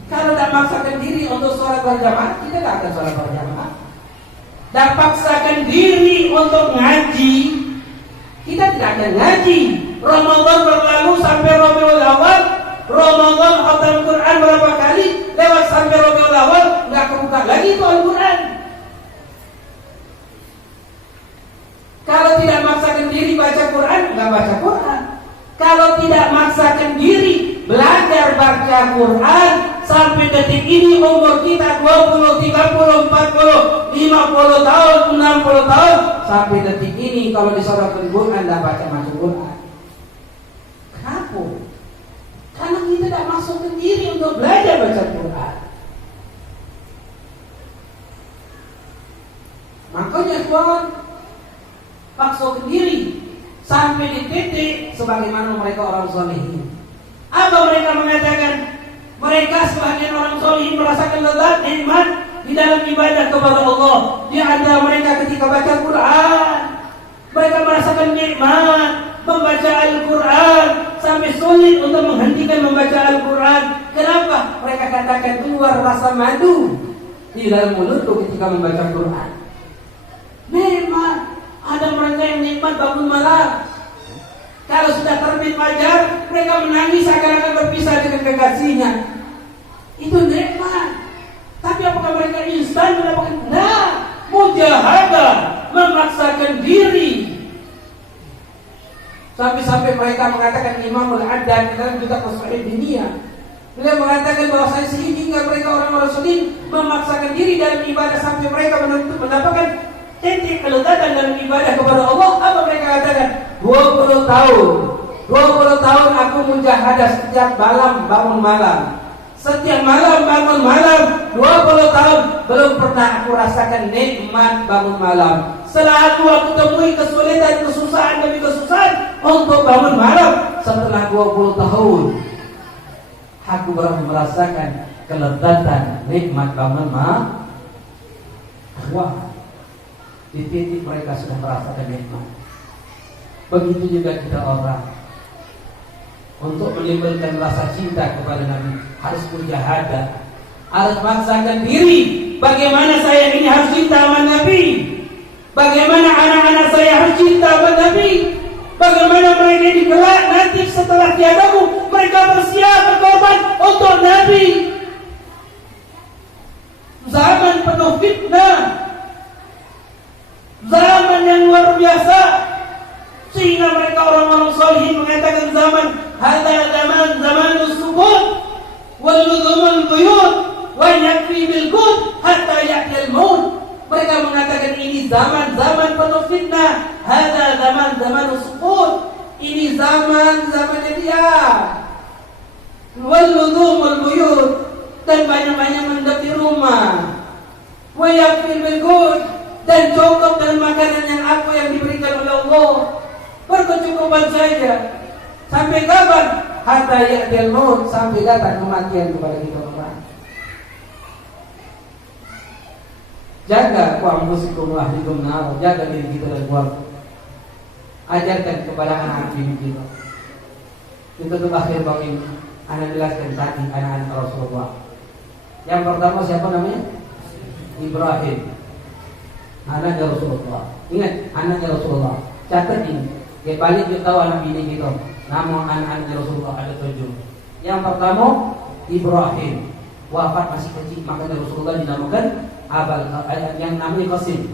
Kalau tidak maksakan diri untuk sholat berjamaah, kita tidak akan sholat berjamaah. Dan paksakan diri untuk ngaji, kita tidak akan ngaji. Ramadan berlalu sampai Rabiul Awal, Ramadan khatam Quran berapa kali, lewat sampai Rabiul Awal, nggak kebuka lagi itu Al-Quran. Kalau tidak maksakan diri baca Quran, nggak baca Quran. Kalau tidak maksakan diri belajar baca Quran, sampai detik ini umur kita 20, 30, 40, 50 tahun, 60 tahun, sampai detik ini kalau disoratin Quran tidak baca masuk Quran. Kenapa? Karena kita tidak masukkan diri untuk belajar baca Quran. Makanya kawan, paksakan diri sampai di titik sebagaimana mereka orang solihin. Apa mereka mengatakan? Mereka sebagian orang solihin merasakan lezat nikmat di dalam ibadah kepada Allah. Di antara mereka ketika baca Quran, mereka merasakan nikmat membaca Al-Quran sampai sulit untuk menghentikan membaca Al-Quran. Kenapa? Mereka katakan keluar rasa madu di dalam mulutku ketika membaca Quran. Nikmat. Ada mereka yang nikmat bangun malam. Kalau sudah terbit fajar, mereka menangis seakan-akan berpisah dengan kekasihnya. Itu nikmat. Tapi apakah mereka instan mendapatkan? Nah, mujahadah, memaksakan diri. Sampai-sampai mereka mengatakan Imamul Haddad dalam kitab Sahih Diniyah. Beliau mengatakan bahwa sehingga mereka orang-orang sunnah memaksakan diri dalam ibadah sampai mereka mendapatkan titik kelezatan dalam ibadah kepada Allah. Apa mereka katakan? 20 tahun aku mujahadah setiap malam bangun malam. Setiap malam bangun malam. 20 tahun belum pernah aku rasakan nikmat bangun malam. Selalu aku temui kesulitan, kesusahan demi kesusahan untuk bangun malam. Setelah 20 tahun aku baru merasakan kelezatan nikmat bangun malam. Wah, di titik mereka sudah merasakan nikmat. Begitu juga kita orang, untuk menimbulkan rasa cinta kepada Nabi harus mujahadah, harus memaksakan diri. Bagaimana saya ini harus cinta sama Nabi? Bagaimana anak-anak saya harus cinta sama Nabi? Bagaimana mereka di kelak nanti setelah tiadamu mereka bersiap berkorban untuk Nabi? Zaman penuh fitnah, zaman yang luar biasa, sehingga mereka orang-orang salihin mengatakan zaman sukut wal ludumul buyut wa yakfi bil qut hatta ya'ti al maut. Mereka mengatakan ini zaman-zaman penuh fitnah. Hada zaman suqut. Ini zaman-zamannya dia. Wal ludumul buyut, dan banyak-banyak mendaki rumah. Wa yakfir bil qut, dan cukup dengan makanan yang apa yang diberikan oleh Allah. Berkecukupan saja. Sampai kapan? Hatta ya'til maut, sampai datang kematian kepada kita orang. Jaga wa anfusikum wa ahlikum nar, jaga diri kita dan keluarga. Ajarkan kepada anak-anak kita. Itu tuh akhir bang ini. Anak jelaskan tadi anak-anak Rasulullah. Yang pertama siapa namanya? Ibrahim. Anaknya Rasulullah. Ingat, anaknya Rasulullah. Catat ini. Dia balik dia tahu anak bini kita. Nama anak-anaknya Rasulullah ada 7. Yang pertama Ibrahim. Wafat masih kecil, makanya Rasulullah dinamakan yang namanya Qasim.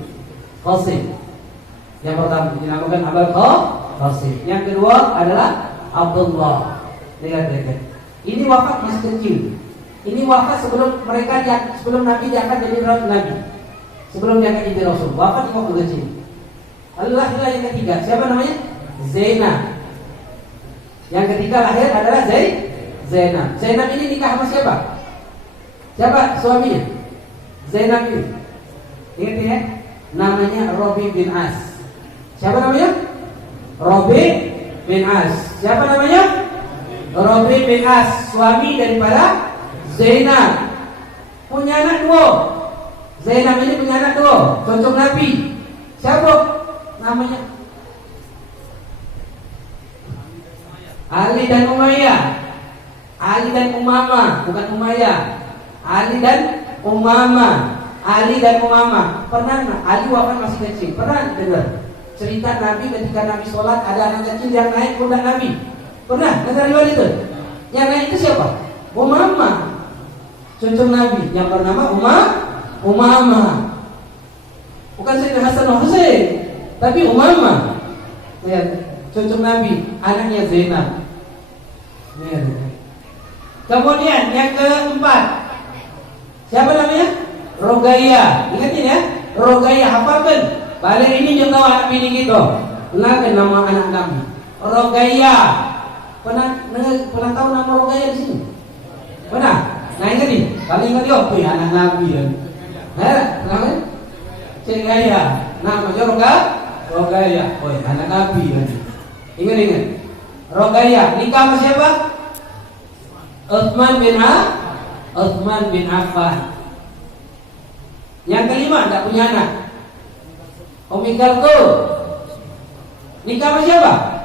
Yang pertama dinamakan Abul Qasim. Yang kedua adalah Abdullah. Lihat. Ini wafat masih kecil. Ini wafat sebelum Nabi diangkat jadi Nabi. Sebelum diangkat jadi Rasul. Wafat waktu kecil. Lalu lahirlah yang ketiga. Siapa namanya? Zainab. Yang ketiga lahir adalah Zainab. Zainab ini nikah sama siapa? Siapa suaminya? Zainab ini. Ingat ya? Namanya Rabi bin As. Siapa namanya? Rabi bin As. Siapa namanya? Rabi bin As, suami daripada Zainab. Punya anak 2. Zainab ini punya anak 2, cocok Nabi. Siapa namanya? Ali dan Umayyah. Ali dan Umamah, bukan Umayyah. Ali dan Umamah. Pernah Ali wafat masih kecil. Pernah dengar cerita Nabi ketika Nabi sholat ada anak kecil yang naik pundak Nabi? Pernah dengar riwayat itu? Yang naik itu siapa? Umamah, cucu Nabi yang bernama Umamah. Bukan Sayyidina Hasan dan Husain, tapi Umamah. Lihat, cucu Nabi, anaknya Zainab. Lihat. Kemudian yang keempat, siapa namanya? Rogaya. Ingatin ya, Rogaya, hafalkan. Balik ini juga anak bini kita. Kenalkan nama anak Nabi. Rogaya. Pernah tahu nama Rogaya di sini? Pernah? Nah ingat nih, paling ingat yo, anak Nabi kan. Kenapa? Cik Gaya. Namanya Rogaya. Anak Nabi kan. Ingat. Rogaya nikah sama siapa? Utsman bin Affan. Yang kelima, tidak punya anak. Ummi Kalthum. Nikah sama siapa?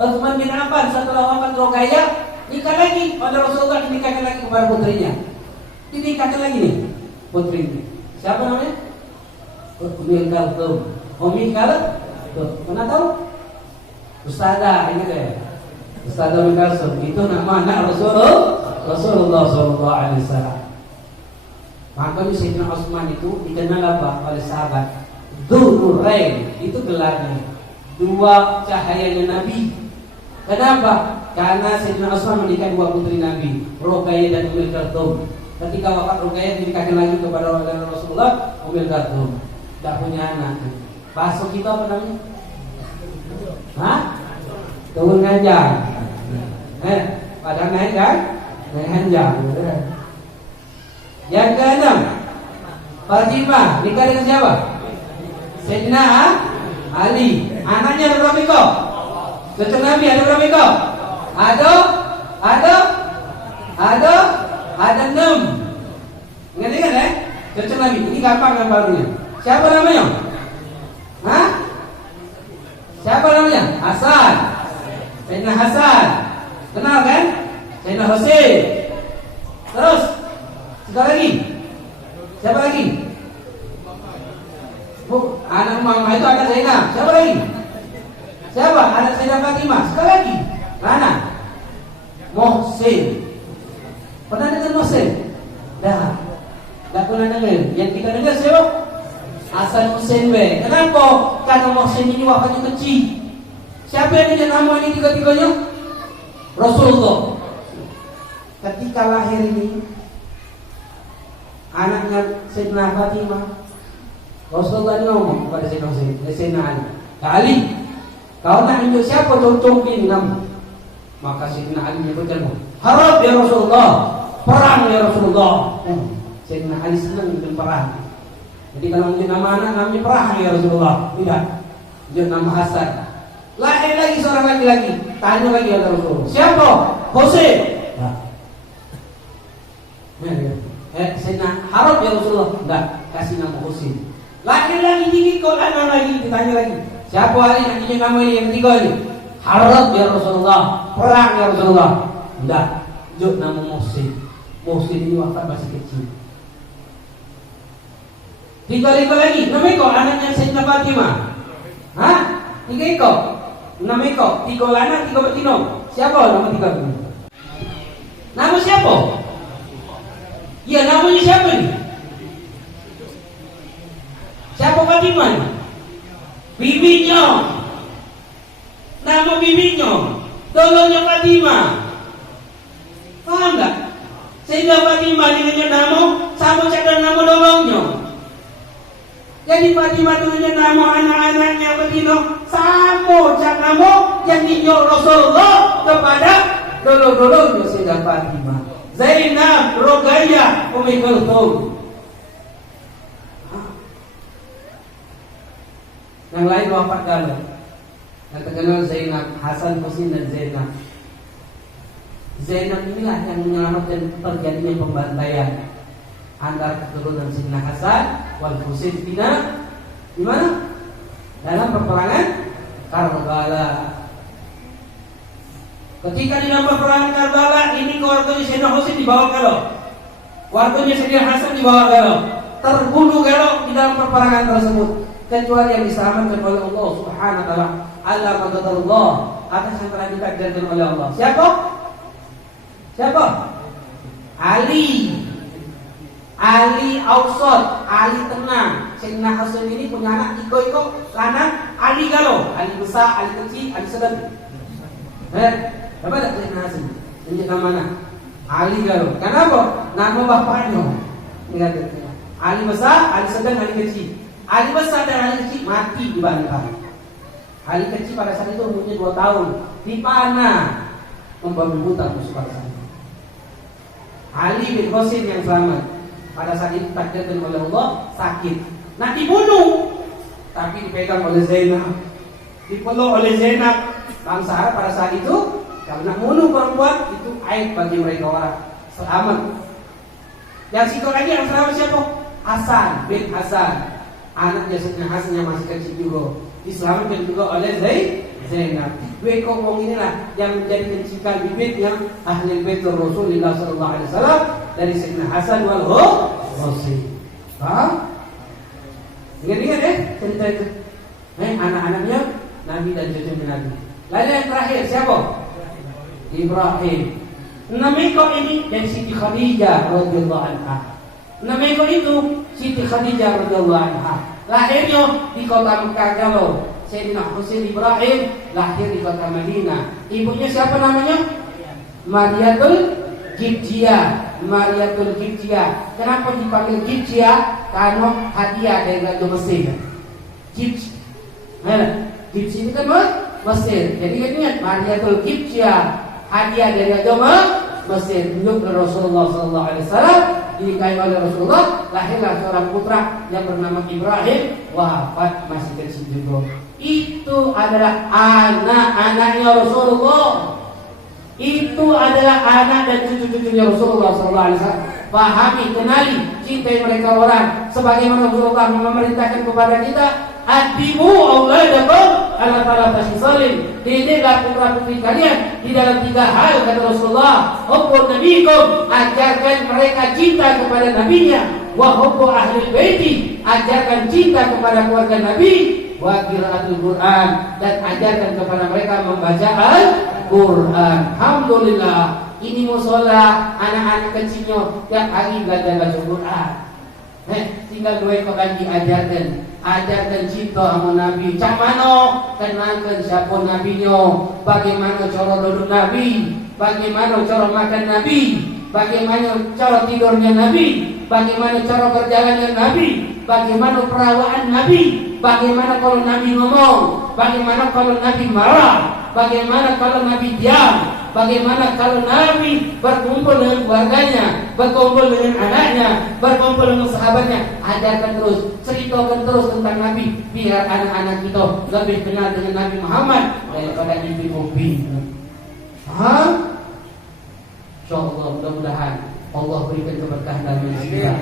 Utsman bin Affan. Setelah wafat Rogaya, nikah lagi. Pada Rasulullah dinikahkan lagi kepada putrinya. Dinikahkan lagi nih putrinya. Siapa namanya? Ummi Kalthum. Pernah tahu? Ustazah, ingat ya? Ustazah Ummi Kalthum. Itu nama anak Rasulullah SAW. Makanya Sayyidina Utsman itu dikenal apa oleh sahabat? Dzunurain, itu gelarnya. 2 cahayanya Nabi. Kenapa? Karena Sayyidina Utsman menikah 2 putri Nabi, Ruqayyah dan Ummi Kalthum. Ketika wafat Ruqayyah dinikahkan lagi kepada Rasulullah, Ummi Kalthum. Tidak punya anak. Bakso kita apa namanya? Kebun ganjang. Padang naik kan? Naik ganjang. Yang ke-6, Fatimah nikah dengan siapa? Sayyidina Ali. Anaknya ada berapa ekor? Cucu Nabi ada berapa ekor? Ada 6. Ingat ya? Cucu Nabi. Ini gampang gambarnya. Siapa namanya? Siapa namanya? Hasan. Sayyidina Hasan. Kenal kan? Sayyidina Husain. Terus siapa lagi? Anak mama itu anak Zainab. Siapa lagi? Anak Sayyidah Fatimah. Siapa lagi? Mana? Muhsin. Pernah dengar Muhsin? Dah. Tak pernah dengar. Yang kita dengar siapa? Hasan Husain be. Kenapa? Karena Muhsin ini wafatnya kecil. Siapa yang dia nama ini tiga-tiganya? Rasulullah. Ketika lahir ini, anaknya Sayyidina Fatimah. Rasulullah ngomong kepada Sayyidina Ali, "Ya Ali, kau nak tunjuk siapa contohin kamu?" Maka Sayyidina Ali menyebutkan, "Harap ya Rasulullah, perang ya Rasulullah." Sayyidina Ali senang dengan perang. Jadi kalau menyebut nama anak namanya perang ya Rasulullah. Tidak, menyebut nama Hasan. Lahir lagi seorang laki-laki. Tanya lagi ya Rasulullah, "Siapa?" "Husain." Sayyidina harap ya Rasulullah. Enggak, kasih nama Husain. Lahir lagi tinggi kau anak lagi. Ditanya lagi, "Siapa Ali?" Nantinya nama ini yang ketiga ini. "Harap ya Rasulullah, perang ya Rasulullah." Enggak, jod nama Muhsin. Muhsin ini wafat masih kecil. Tiga lagi, nama kau anaknya Sayyidina Fatimah. Hah? Tiga ekor. Nama kau, tiga anak, tiga betina. Siapa nama tiga ini? Nama siapa? Ya, namanya siapa ni? Siapa Fatimah ni? Bibinya. Nama bibinya Dolongnya Fatimah. Faham tak? Sehingga Fatimah dengannya nama sama cakap nama dolongnya. Jadi Fatimah dengannya nama anak-anaknya betina sama cakap nama yang dinyok Rasulullah kepada dolong-dolongnya Sayyidah Fatimah. Zainab, Ruqayyah, Ummi Kulthum. Yang lain wafat galau. Yang terkenal Zainab, Hasan, Husain dan Zainab. Zainab inilah yang menyelamatkan terjadinya pembantaian antara keturunan Sayyidina Hasan wal Husain di mana? Dalam peperangan Karbala. Ketika di dalam peperangan Karbala ini keluarganya Sayyidina Husain dibawa galau, keluarganya Sayyidina Hasan dibawa galau, terbunuh galau di dalam peperangan tersebut. Kecuali yang diselamatkan oleh Allah Subhanahu wa taala. Allah qadarullah, atas yang telah ditakdirkan oleh Allah. Siapa? Ali Ausad, Ali tenang. Sayyidina Hasan ini punya anak tiga lanang, Ali galau, Ali besar, Ali kecil, Ali sedang. Apa tak Sayyidina Hasan? Tunjuk nama anak. Ali galau. Kenapa? Nama bapaknya. Ali besar, Ali sedang, Ali kecil. Ali besar dan Ali kecil mati dibantah. Ali kecil pada saat itu umurnya 2 tahun, dipanah membabi buta musuh pada saat itu. Ali bin Husain yang selamat pada saat itu takdirkan oleh Allah sakit, nak dibunuh, tapi dipegang oleh Zainab, dipeluk oleh Zainab. Bangsa Arab pada saat itu kalau nak bunuh perempuan itu aib bagi mereka orang, selamat. Yang situ lagi yang selamat siapa? Hasan bin Hasan. Anaknya Sayyidina Hasan yang masih kecil juga diselamatkan juga oleh Zainab. Dua kaum inilah yang menjadi cikan bibitnya ahli bait Rasulullah sallallahu alaihi wasallam dari Sayyidina Hasan wal Husain. Paham? Ingat cerita itu. Anak-anaknya Nabi dan cucunya Nabi. Lalu yang terakhir siapa? Ibrahim. Nama kau ini dan Siti Khadijah radhiyallahu anha. Nama kau itu Siti Khadijah radhiyallahu anha. Lahirnya di kota Mekah galau. Sayyidina Husain Ibrahim lahir di kota Madinah. Ibunya siapa namanya? Mariatul Qibtiyah. Kenapa dipanggil Qibtiyah? Karena hadiah dari Raja Mesir. Qibtiyah itu kan Mesir. Jadi ingat Mariatul Qibtiyah, hadiah dari Raja Mesir. Menunjuk Rasulullah sallallahu alaihi wasallam, dinikahi oleh Rasulullah, lahirlah seorang putra yang bernama Ibrahim, wafat masih kecil juga. Itu adalah anak-anaknya Rasulullah. Itu adalah anak dan cucu-cucunya Rasulullah sallallahu alaihi wasallam. Pahami, kenali, cintai mereka orang sebagaimana Rasulullah memerintahkan kepada kita, adibu auladakum ala thalathati khisal. Didiklah putra-putri kalian di dalam 3 hal, kata Rasulullah. Hubbu nabiyikum, ajarkan mereka cinta kepada nabinya. Wa hubbu ahli baiti, ajarkan cinta kepada keluarga Nabi. Wa qiraatul Quran, dan ajarkan kepada mereka membaca Al-Quran. Alhamdulillah, ini musola anak-anak kecilnya tiap hari belajar baca Quran. Tinggal 2 ekor lagi ajarkan cinta sama Nabi. Cak mana kenalkan siapa nabinya, bagaimana cara duduk Nabi, bagaimana cara makan Nabi, bagaimana cara tidurnya Nabi, bagaimana cara berjalannya Nabi, bagaimana perawaan Nabi, bagaimana kalau Nabi ngomong, bagaimana kalau Nabi marah, bagaimana kalau Nabi diam, bagaimana kalau Nabi berkumpul dengan keluarganya, berkumpul dengan anaknya, berkumpul dengan sahabatnya. Ajarkan terus, ceritakan terus tentang Nabi, biar anak-anak kita lebih kenal dengan Nabi Muhammad daripada ibu-ibu. InsyaAllah mudah-mudahan Allah berikan keberkahan dalam hidup kita,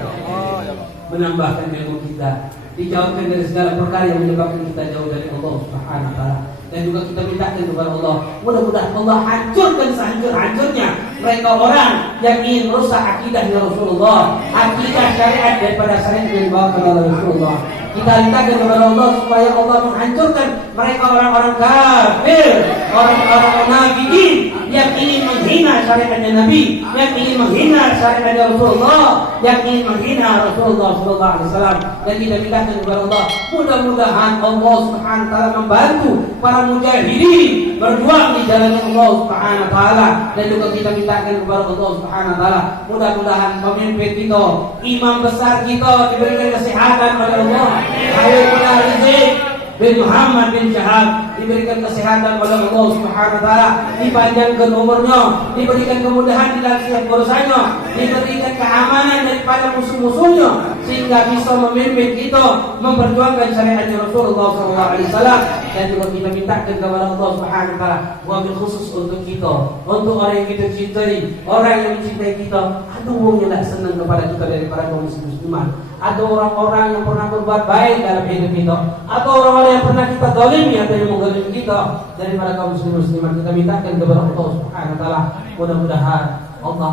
menambahkan ilmu kita, dijauhkan dari segala perkara yang menyebabkan kita jauh dari Allah Subhanahu wa taala. Dan juga kita mintakan kepada Allah, mudah-mudahan Allah hancurkan sehancur-hancurnya mereka orang yang ingin merusak akidahnya Rasulullah, akidah syariat daripada syariat yang dibawakan oleh Rasulullah. Kita mintakan kepada Allah supaya Allah menghancurkan mereka orang-orang kafir, orang-orang munafikin yang ingin menghina syariatnya Nabi, yang ingin menghina syariatnya Rasulullah, yang ingin menghina Rasulullah sallallahu alaihi wasallam. Dan kita mintakan kepada Allah, mudah-mudahan Allah Subhanahu wa taala membantu para mujahidin berjuang di jalan Allah Subhanahu wa taala. Dan juga kita mintakan kepada Allah Subhanahu wa taala, mudah-mudahan pemimpin kita, imam besar kita diberikan kesehatan oleh Allah. Habib Rizik bin Muhammad bin Syahab diberikan kesehatan oleh Allah Subhanahu wa taala, dipanjangkan umurnya, diberikan kemudahan di dalam setiap urusannya, diberikan keamanan daripada musuh-musuhnya, sehingga bisa memimpin kita memperjuangkan syariatnya Rasulullah SAW. Dan juga kita mintakan kepada Allah Subhanahu wa taala, wabil khusus untuk kita, untuk orang yang kita cintai, orang yang mencintai kita. Ada orang yang tak senang kepada kita daripada kaum muslimin. Ada orang-orang yang pernah berbuat baik dalam hidup kita, atau orang-orang yang pernah kita zalimi atau yang menggolimi kita daripada kaum muslimin. Kita mintakan kepada Allah Subhanahu wa taala, mudah-mudahan Allah